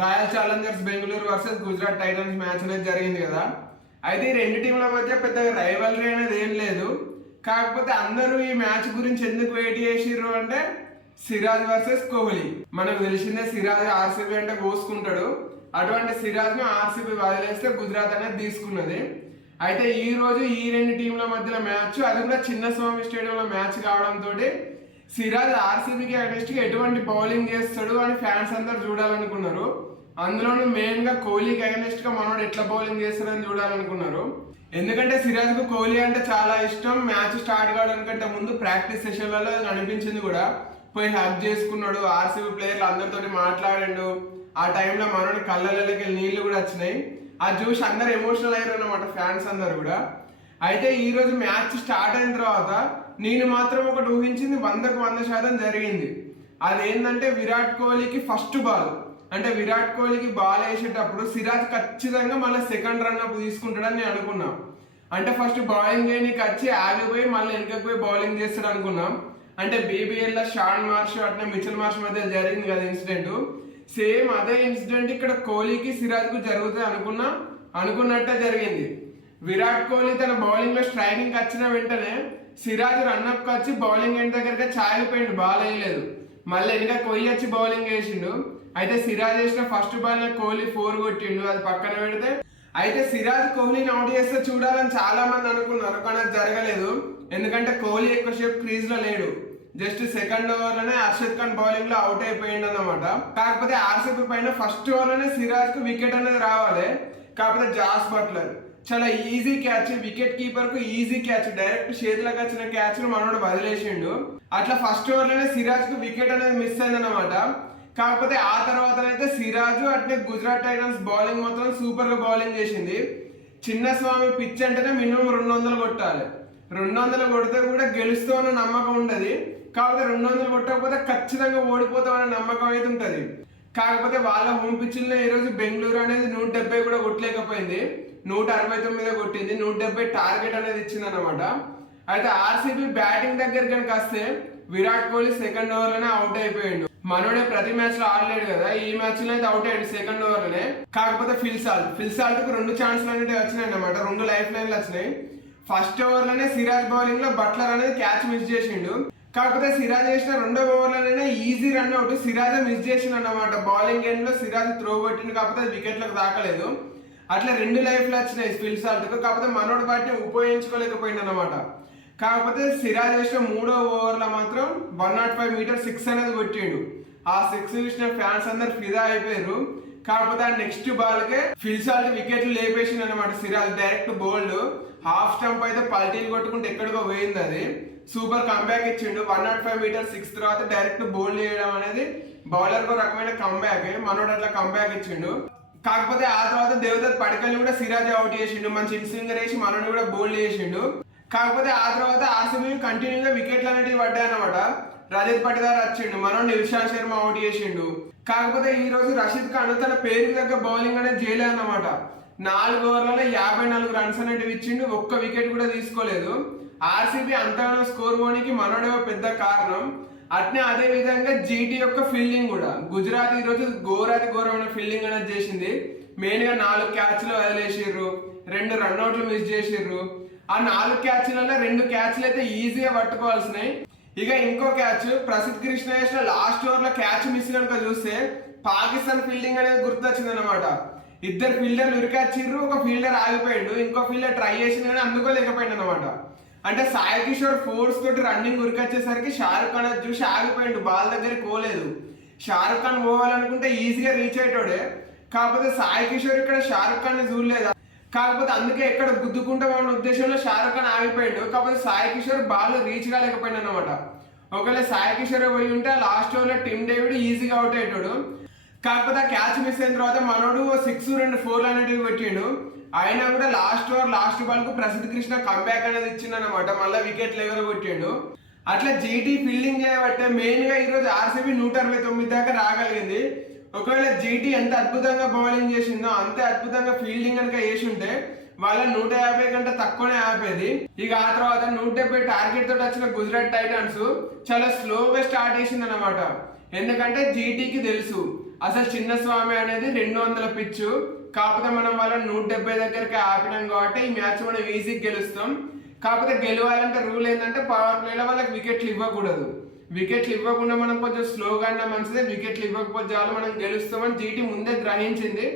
Royal Challengers Bengaluru versus Gujarat Titans match అనేది జరిగింది కదా. అయితే ఈ రెండు టీంల మధ్య పెద్దగా రైవల్రీ అనేది ఏం లేదు. కాకపోతే అందరూ ఈ మ్యాచ్ గురించి ఎందుకు వెయిట్ చేసిర్రు అంటే సిరాజ్ వర్సెస్ కోహ్లీ. మనకు తెలిసిందే సిరాజ్ ఆర్సీబీ అంటే కోసుకుంటాడు. అటువంటి సిరాజ్ ను ఆర్సీబీ వదిలేస్తే గుజరాత్ అనేది తీసుకున్నది. అయితే ఈ రోజు ఈ రెండు టీంల మధ్యలో మ్యాచ్, అది కూడా చిన్నస్వామి స్టేడియంలో మ్యాచ్ కావడంతో సిరాజ్ ఆర్సీబీకి అగెన్స్ట్ గా ఎటువంటి బౌలింగ్ చేస్తాడు అని ఫ్యాన్స్ అందరు చూడాలనుకున్నారు. అందులోనూ మెయిన్ గా కోహ్లీకి అగెన్స్ట్ గా మనోడు ఎట్లా బౌలింగ్ చేస్తాడని చూడాలనుకున్నారు. ఎందుకంటే సిరాజ్ కు కోహ్లీ అంటే చాలా ఇష్టం. మ్యాచ్ స్టార్ట్ కావడానికంటే ముందు ప్రాక్టీస్ సెషన్లలో అనిపించింది కూడా, పోయి హగ్ చేసుకున్నాడు, ఆర్సీబీ ప్లేయర్లు అందరితోటి మాట్లాడాడు. ఆ టైంలో మనోడి కళ్ళకి నీళ్లు కూడా వచ్చినాయి. అది చూసి అందరు ఎమోషనల్ అయ్యారు అన్నమాట, ఫ్యాన్స్ అందరు కూడా. అయితే ఈ రోజు మ్యాచ్ స్టార్ట్ అయిన తర్వాత నేను మాత్రం ఒకటి ఊహించింది 100% జరిగింది. అదేంటంటే విరాట్ కోహ్లీకి ఫస్ట్ బాల్, అంటే విరాట్ కోహ్లీకి బాల్ వేసేటప్పుడు సిరాజ్ ఖచ్చితంగా మళ్ళీ సెకండ్ రన్ అప్ తీసుకుంటాడని నేను అనుకున్నాం. అంటే ఫస్ట్ బౌలింగ్ చేయడానికి వచ్చి ఆగిపోయి మళ్ళీ వెనకకి పోయి బౌలింగ్ చేస్తాడు అనుకున్నాం. అంటే బీబీఎల్ లో షాన్ మార్ష్ అట్నే మిచెల్ మార్ష్ మధ్య జరిగింది కదా ఇన్సిడెంట్, సేమ్ అదే ఇన్సిడెంట్ ఇక్కడ కోహ్లీకి సిరాజ్ కు జరుగుతుంది అనుకున్నట్టే జరిగింది. విరాట్ కోహ్లీ తన బౌలింగ్ లో స్ట్రైకింగ్ వచ్చిన వెంటనే సిరాజ్ రన్అప్ వచ్చి బౌలింగ్ ఎండ్ దగ్గరగా చాగిపోయిండు, బాల్ వేయలేదు. మళ్ళీ వెనక కోహ్లీ వచ్చి బౌలింగ్ వేసిండు. అయితే సిరాజ్ వేసిన ఫస్ట్ బాల్ కోహ్లీ 4 కొట్టిండు, అది పక్కన పెడితే. అయితే సిరాజ్ కోహ్లీని అవుట్ చేస్తే చూడాలని చాలా మంది అనుకున్నారు, కానీ అది జరగలేదు. ఎందుకంటే కోహ్లీ ఎక్కువసేపు క్రీజ్ లో లేడు, జస్ట్ సెకండ్ ఓవర్ లోనే అర్షద్ ఖాన్ బౌలింగ్ లో అవుట్ అయిపోయింది అన్నమాట. కాకపోతే ఆర్సీబీ పైన ఫస్ట్ ఓవర్ లోనే సిరాజ్ కు వికెట్ అనేది రావాలి. కాకపోతే జాస్ బట్లర్ చాలా ఈజీ క్యాచ్, వికెట్ కీపర్ కు ఈజీ క్యాచ్, డైరెక్ట్ చేతులకు వచ్చిన క్యాచ్ ను మనోడు వదిలేసిండు. అట్లా ఫస్ట్ ఓవర్ లోనే సిరాజ్ కు వికెట్ అనేది మిస్ అయింది అనమాట. కాకపోతే ఆ తర్వాత అయితే సిరాజ్ అట్నే గుజరాత్ టైటన్స్ బౌలింగ్ మొత్తం సూపర్ గా బౌలింగ్ చేసింది. చిన్నస్వామి పిచ్ అంటేనే మినిమం 200 కొట్టాలి. 200 కొడితే కూడా గెలుస్తామన్న నమ్మకం ఉండదు. కాకపోతే 200 కొట్టకపోతే ఖచ్చితంగా ఓడిపోతామనే నమ్మకం అయితే ఉంటది. కాకపోతే వాళ్ళ హోమ్ పిచ్లో ఈ రోజు బెంగళూరు అనేది 170 కూడా కొట్టలేకపోయింది, 169 కొట్టింది. 170 టార్గెట్ అనేది ఇచ్చింది అనమాట. అయితే ఆర్సీబీ బ్యాటింగ్ దగ్గర కనుక వస్తే విరాట్ కోహ్లీ సెకండ్ ఓవర్ లోనే అవుట్ అయిపోయిండు. మనోడే ప్రతి మ్యాచ్ లో ఆడలేడు కదా, ఈ మ్యాచ్ లో అయితే అవుట్ అయ్యాడు సెకండ్ ఓవర్ లోనే. కాకపోతే ఫిల్ సాల్ట్ కు 2 ఛాన్స్లు అనేవి వచ్చినాయి అనమాట, 2 లైఫ్ లైన్లు వచ్చినాయి. ఫస్ట్ ఓవర్ లోనే సిరాజ్ బౌలింగ్ లో బట్లర్ అనేది క్యాచ్ మిస్ చేసిండు. కాకపోతే సిరాజ్ చేసిన 2వ ఓవర్ లోనే easy run out Siraj miss చేసిండు అన్నమాట. బౌలింగ్ ఎండ్ లో సిరాజ్ త్రో కొట్టిండు, కాకపోతే వికెట్లకు దాకలేదు. అట్లా 2 లైఫ్లు వచ్చినాయి ఫిల్ సాల్ట్ కు. కాకపోతే మనోడు వాటిని ఉపయోగించుకోలేకపోయింది అనమాట. కాకపోతే సిరాజ్ చేసిన 3వ ఓవర్ లో మాత్రం 105 మీటర్ 6 అనేది కొట్టిండు. ఆ 6 చూసిన ఫ్యాన్స్ అందరు ఫిదా అయిపోయారు. కాకపోతే ఆ నెక్స్ట్ బాల్ కే ఫిల్ సాల్ట్ వికెట్లు లేపేసింది అనమాట. Siraj direct bowled half stump అయితే పల్టీలు కొట్టుకుంటే ఎక్కడికో పోయింది. అది సూపర్ కంబ్యాక్ ఇచ్చిండు. 105 మీటర్ 6 తర్వాత డైరెక్ట్ బౌల్డ్ చేయడం అనేది బౌలర్ కు రకమైన కంబ్యాక్. మనోడు అట్లా కంబ్యాక్ ఇచ్చిండు. కాకపోతే ఆ తర్వాత దేవదత్ పడికల్ని కూడా సిరాజ్ అవుట్ చేసిండు, మంచి ఇన్స్వింగర్ వేసి మనోడు కూడా బౌల్డ్ చేసిండు. కాకపోతే ఆ తర్వాత ఆర్సీబీ కంటిన్యూగా వికెట్లు అనేవి పడ్డాయి అనమాట. రజత్ పటిదార్ వచ్చిండు, మనోడిని ఇషాంత్ శర్మ అవుట్ చేసిండు. కాకపోతే ఈ రోజు రషీద్ ఖాన్ తన పేరుకి తగ్గ బౌలింగ్ అనేది చేయలేదు అన్నమాట. 4 ఓవర్లలో 54 రన్స్ అనేవి ఇచ్చిండు, ఒక్క వికెట్ కూడా తీసుకోలేదు. ఆర్సీబీ అంతగానో స్కోర్ పోనీకి మనోడే పెద్ద కారణం. అట్నే అదే విధంగా జీటీ యొక్క ఫీల్డింగ్ కూడా గుజరాత్ ఈ రోజు ఘోరమైన ఫీల్డింగ్ అనేది చేసింది. మెయిన్ గా 4 క్యాచ్లు వదిలేసిర్రు, 2 రన్అట్లు మిస్ చేసిర్రు. ఆ 4 క్యాచ్లలో 2 క్యాచ్లు అయితే ఈజీగా పట్టుకోవాల్సినాయి. ఇక ఇంకో క్యాచ్ ప్రసిద్ధ్ కృష్ణ చేసిన లాస్ట్ ఓవర్ లో క్యాచ్ మిస్ కనుక చూస్తే పాకిస్తాన్ ఫీల్డింగ్ అనేది గుర్తొచ్చింది అనమాట. 2 ఫీల్డర్లు ఉరికొచ్చిర్రు, ఒక ఫీల్డర్ ఆగిపోయిండు, ఇంకో ఫీల్డర్ ట్రై చేసింది కానీ అందుకోలేకపోయింది అనమాట. అంటే సాయి కిషోర్ ఫోర్స్ తోటి రన్నింగ్ ఉరికొచ్చేసరికి షారుఖ్ ఖాన్ అది చూసి ఆగిపోయిండు, బాల్ దగ్గరికి పోలేదు. షారుఖ్ ఖాన్ పోవాలనుకుంటే ఈజీగా రీచ్ అయ్యేటోడే. కాకపోతే సాయి కిషోర్ ఇక్కడ షారుఖ్ ఖాన్ చూడలేదు. కాకపోతే అందుకే ఎక్కడ గుద్దుకుంటామన్న ఉద్దేశంలో షారుఖ్ ఖాన్ ఆగిపోయాడు. కాకపోతే సాయి కిషోర్ బాల్ రీచ్ కాలేకపోయింది అనమాట. ఒకవేళ సాయి కిషోర్ పోయి ఉంటే లాస్ట్ ఓవర్ లో టిమ్ డేవిడ్ ఈజీగా అవుట్ అయ్యాడు. కాకపోతే ఆ క్యాచ్ మిస్ అయిన తర్వాత మనోడు 6, 2 4 అనేటివి పెట్టిండు. అయినా కూడా లాస్ట్ ఓవర్ లాస్ట్ బాల్ కు ప్రసిద్ధ్ కృష్ణ కంబ్యాక్ అనేది ఇచ్చిండు అనమాట. మళ్ళీ వికెట్ లెవెల్ కొట్టిండు. అట్లా జీటీ ఫీల్డింగ్ చేయబట్టే మెయిన్ గా ఈ రోజు ఆర్సీబీ 169 దాకా రాగలిగింది. ఒకవేళ జీటీ ఎంత అద్భుతంగా బౌలింగ్ చేసిందో అంతే అద్భుతంగా ఫీల్డింగ్ కనుక వేసి ఉంటే వాళ్ళ 150 కంటే తక్కువనే ఆపేది. ఇక ఆ తర్వాత 170 టార్గెట్ తోటి వచ్చిన గుజరాత్ టైటన్స్ చాలా స్లోగా స్టార్ట్ చేసింది అనమాట. ఎందుకంటే జీటీకి తెలుసు అసలు చిన్నస్వామి అనేది 200 పిచ్చు, కాకపోతే మనం వాళ్ళని 170 దగ్గరికి ఆపినాం కాబట్టి ఈ మ్యాచ్ మనం ఈజీగా గెలుస్తాం. కాకపోతే గెలవాలంటే రూల్ ఏంటంటే పవర్ ప్లేలో వాళ్ళకి వికెట్లు ఇవ్వకూడదు. వికెట్లు ఇవ్వకుండా మనం కొంచెం స్లోగా అయినా మంచిదే, వికెట్లు ఇవ్వకపోతే చాలు మనం గెలుస్తామని జీటీ ముందే గ్రహించింది.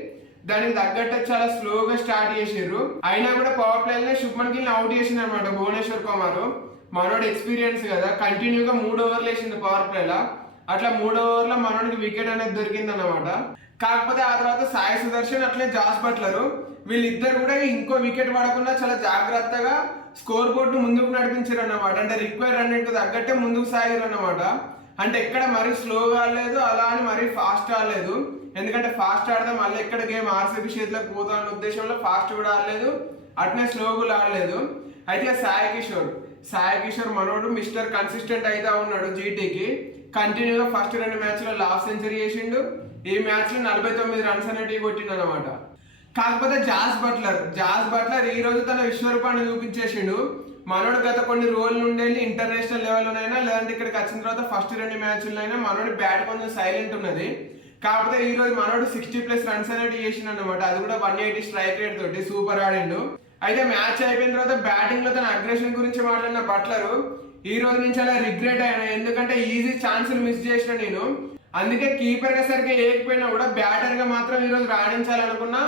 దానికి తగ్గట్టు చాలా స్లోగా స్టార్ట్ చేసారు. అయినా కూడా పవర్ ప్లేలోనే శుభ్మన్ గిల్ అవుట్ చేసింది అనమాట భువనేశ్వర్ కుమార్. మనోడు ఎక్స్పీరియన్స్ కదా, కంటిన్యూగా 3 ఓవర్లు వేసింది పవర్ ప్లేలో. అట్లా 3 ఓవర్లో మనోడికి వికెట్ అనేది దొరికింది అనమాట. కాకపోతే ఆ తర్వాత సాయి సుదర్శన్ అట్లే జాస్ బట్లర్ వీళ్ళిద్దరు కూడా ఇంకో వికెట్ పడకుండా చాలా జాగ్రత్తగా స్కోర్ బోర్డు ముందుకు నడిపించారు అన్నమాట. అంటే రిక్వైర్ రన్నింగ్ తగ్గట్టే ముందుకు సాగారు అన్నమాట. అంటే ఎక్కడ మరీ స్లోగా ఆడలేదు, అలా అని మరీ ఫాస్ట్ ఆడలేదు. ఎందుకంటే ఫాస్ట్ ఆడితే మళ్ళీ ఎక్కడ గేమ్ ఆర్సీబీ చేతిలోకి పోతా అన్న ఉద్దేశంలో ఫాస్ట్ కూడా ఆడలేదు, అట్నే స్లో కూడా ఆడలేదు. అయితే సాయి కిషోర్ మనోడు మిస్టర్ కన్సిస్టెంట్ అయితే ఉన్నాడు జీటీకి. కంటిన్యూగా ఫస్ట్ 2 మ్యాచ్లో హాఫ్ సెంచరీ చేసిండు. ఈ మ్యాచ్ లో 49 రన్స్ అనేటివి కొట్టిండు అనమాట. కాకపోతే జాస్ బట్లర్ ఈ రోజు తన విశ్వరూపాన్ని చూపించేసిండు. మనోడు గత కొన్ని రోజుల నుండి ఇంటర్నేషనల్ లెవెల్లోనైనా లేదంటే ఇక్కడికి వచ్చిన తర్వాత ఫస్ట్ 2 మ్యాచ్లైనా మనోడి బ్యాట్ కొంచెం సైలెంట్ ఉన్నది. కాకపోతే ఈ రోజు మనోడు 60+ రన్స్ అనేవి చేసిండు అనమాట. అది కూడా 180 స్ట్రైక్ రేట్ తోటి సూపర్ ఆడిండు. అయితే మ్యాచ్ అయిపోయిన తర్వాత బ్యాటింగ్ లో తన అగ్రెషన్ గురించి మాట్లాడిన బట్లర్ ఈ రోజు నుంచి అలా రిగ్రెట్ అయినా, ఎందుకంటే ఈజీ ఛాన్సులు మిస్ చేసిన నేను. అందుకే కీపర్ గా సరిగ్గా వేయకపోయినా కూడా బ్యాటర్ గా మాత్రం ఈరోజు రాణించాలనుకున్నా.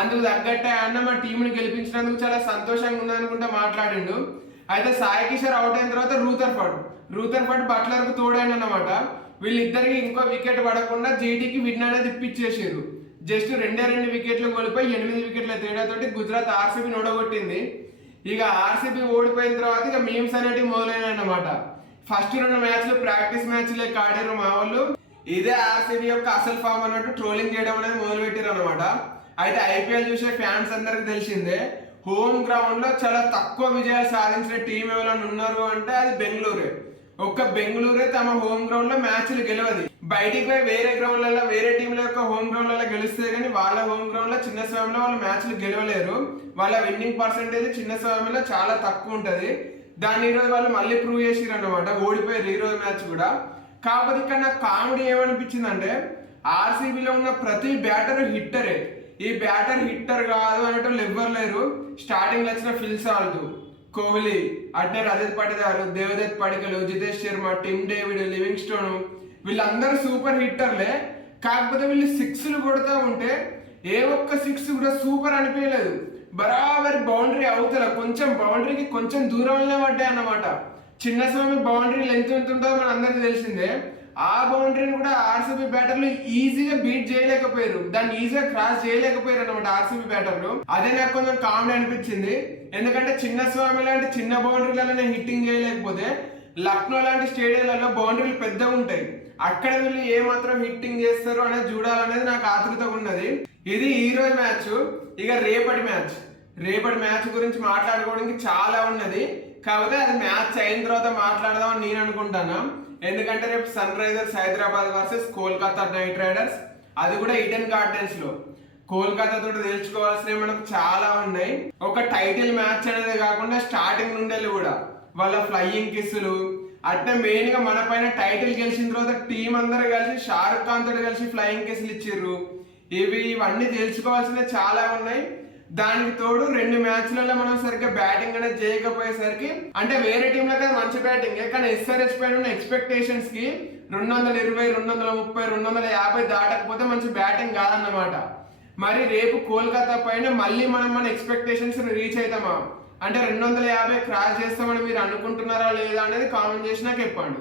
అందుకు తగ్గట్టే అన్న మా టీంని గెలిపించినందుకు చాలా సంతోషంగా ఉందనుకుంటా మాట్లాడిండు. అయితే సాయి కిషోర్ అవుట్ అయిన తర్వాత రూథర్ఫర్డ్ బట్లర్ కు తోడైన అనమాట. వీళ్ళిద్దరికి ఇంకో వికెట్ పడకుండా జీటీకి విన్ అనేది ఇప్పించేసారు. జస్ట్ 2 వికెట్లు కోల్పోయి 8 వికెట్ల తేడాతోటి గుజరాత్ ఆర్సీబీ ఓడగొట్టింది. ఇక ఆర్సీబీ ఓడిపోయిన తర్వాత ఇక మీమ్స్ అనేటివి మొదలైనాయి అన్నమాట. ఫస్ట్ 2 మ్యాచ్లు ప్రాక్టీస్ మ్యాచ్లే ఆడారు మా వాళ్ళు. ఇదే ఆర్సీబీ యొక్క అసలు ఫామ్ అన్నట్టు ట్రోలింగ్ చేయడం అనేది మొదలు పెట్టారు అనమాట. అయితే ఐపీఎల్ చూసే ఫ్యాన్స్ అందరికి తెలిసిందే, హోమ్ గ్రౌండ్ లో చాలా తక్కువ విజయాలు సాధించిన టీం ఎవరైనా ఉన్నారు అంటే అది బెంగళూరే. ఒక్క బెంగళూరే తమ హోమ్ గ్రౌండ్ లో మ్యాచ్లు గెలవదు. బయటికి పోయి వేరే గ్రౌండ్లలో వేరే టీంల యొక్క హోమ్ గ్రౌండ్లలో గెలిస్తే కానీ వాళ్ళ హోమ్ గ్రౌండ్ లో చిన్న సమయంలో వాళ్ళు మ్యాచ్లు గెలవలేరు. వాళ్ళ విన్నింగ్ పర్సెంటేజ్ చిన్న సమయంలో చాలా తక్కువ ఉంటది. దాన్ని ఈరోజు వాళ్ళు మళ్ళీ ప్రూవ్ చేసిరు అన్నమాట, ఓడిపోయారు ఈ రోజు మ్యాచ్ కూడా. కాకపోతే ఇక్కడ నాకు కామెడీ ఏమనిపించింది అంటే ఆర్సీబీలో ఉన్న ప్రతి బ్యాటర్ హిట్టరే. ఈ బ్యాటర్ హిట్టర్ కాదు అనేటోళ్ళు ఎవ్వరు లేరు. స్టార్టింగ్ వచ్చిన ఫిల్ సాల్ట్, కోహ్లీ, అట్నే Rajat Patidar, Devdutt Padikkal, Jitesh Sharma, Tim David, Livingstone వీళ్ళందరూ సూపర్ హిట్టర్లే. కాకపోతే వీళ్ళు 6లు కొడుతూ ఉంటే ఏ ఒక్క 6 కూడా సూపర్ అనిపించలేదు. బరాబరి బౌండరీ అవతల కొంచెం బౌండరీకి కొంచెం దూరంలో పడ్డాయి అన్నమాట. చిన్న స్వామి బౌండరీ లెంత్ ఎంత ఉంటుందో మన అందరికి తెలిసిందే. ఆ బౌండరీని కూడా ఆర్సీబీ బ్యాటర్లు ఈజీగా బీట్ చేయలేకపోయారు, దాన్ని ఈజీగా క్రాస్ చేయలేకపోయారు అనమాట ఆర్సీబీ బ్యాటర్లు. అదే నాకు కొంచెం కామెడీ అనిపించింది. ఎందుకంటే చిన్న స్వామి లాంటి చిన్న బౌండరీలలో హిట్టింగ్ చేయలేకపోతే లక్నో లాంటి స్టేడియంలలో బౌండరీలు పెద్దగా ఉంటాయి, అక్కడ వీళ్ళు ఏ మాత్రం హిట్టింగ్ చేస్తారు అనేది చూడాలనేది నాకు ఆతృతగా ఉన్నది. ఇది ఈ రోజు మ్యాచ్. ఇక రేపటి మ్యాచ్ గురించి మాట్లాడుకోవడానికి చాలా ఉన్నది. కాకపోతే అది మ్యాచ్ అయిన తర్వాత మాట్లాడదామని నేను అనుకుంటాను. ఎందుకంటే రేపు Sunrisers Hyderabad versus Kolkata Knight Riders, అది కూడా ఈడెన్ గార్డెన్స్ లో. కోల్కతా తోటి తెలుసుకోవాల్సినవి మనకు చాలా ఉన్నాయి. ఒక టైటిల్ మ్యాచ్ అనేది కాకుండా స్టార్టింగ్ నుండి కూడా వాళ్ళ ఫ్లయింగ్ కిస్సులు, అట్నే మెయిన్ గా మన పైన టైటిల్ గెలిచిన తర్వాత టీం అందరూ కలిసి షారుఖ్ ఖాన్ తోటి కలిసి ఫ్లయింగ్ కిస్సులు ఇచ్చిర్రు. ఇవన్నీ తెలుసుకోవాల్సినవి చాలా ఉన్నాయి. దానికి తోడు 2 మ్యాచ్లలో మనం సరిగ్గా బ్యాటింగ్ అనేది చేయకపోయేసరికి, అంటే వేరే టీంలకు మంచి బ్యాటింగ్ కానీ ఎస్ఆర్హెచ్ పైన ఉన్న ఎక్స్పెక్టేషన్స్ కి 220, 230, 250 దాటకపోతే మంచి బ్యాటింగ్ కాదన్నమాట. మరి రేపు కోల్కతా పైన మళ్ళీ మన ఎక్స్పెక్టేషన్స్ రీచ్ అవుతామా అంటే 250 క్రాస్ చేస్తామని మీరు అనుకుంటున్నారా లేదా అనేది కామెంట్ చేసి నాకు చెప్పండి.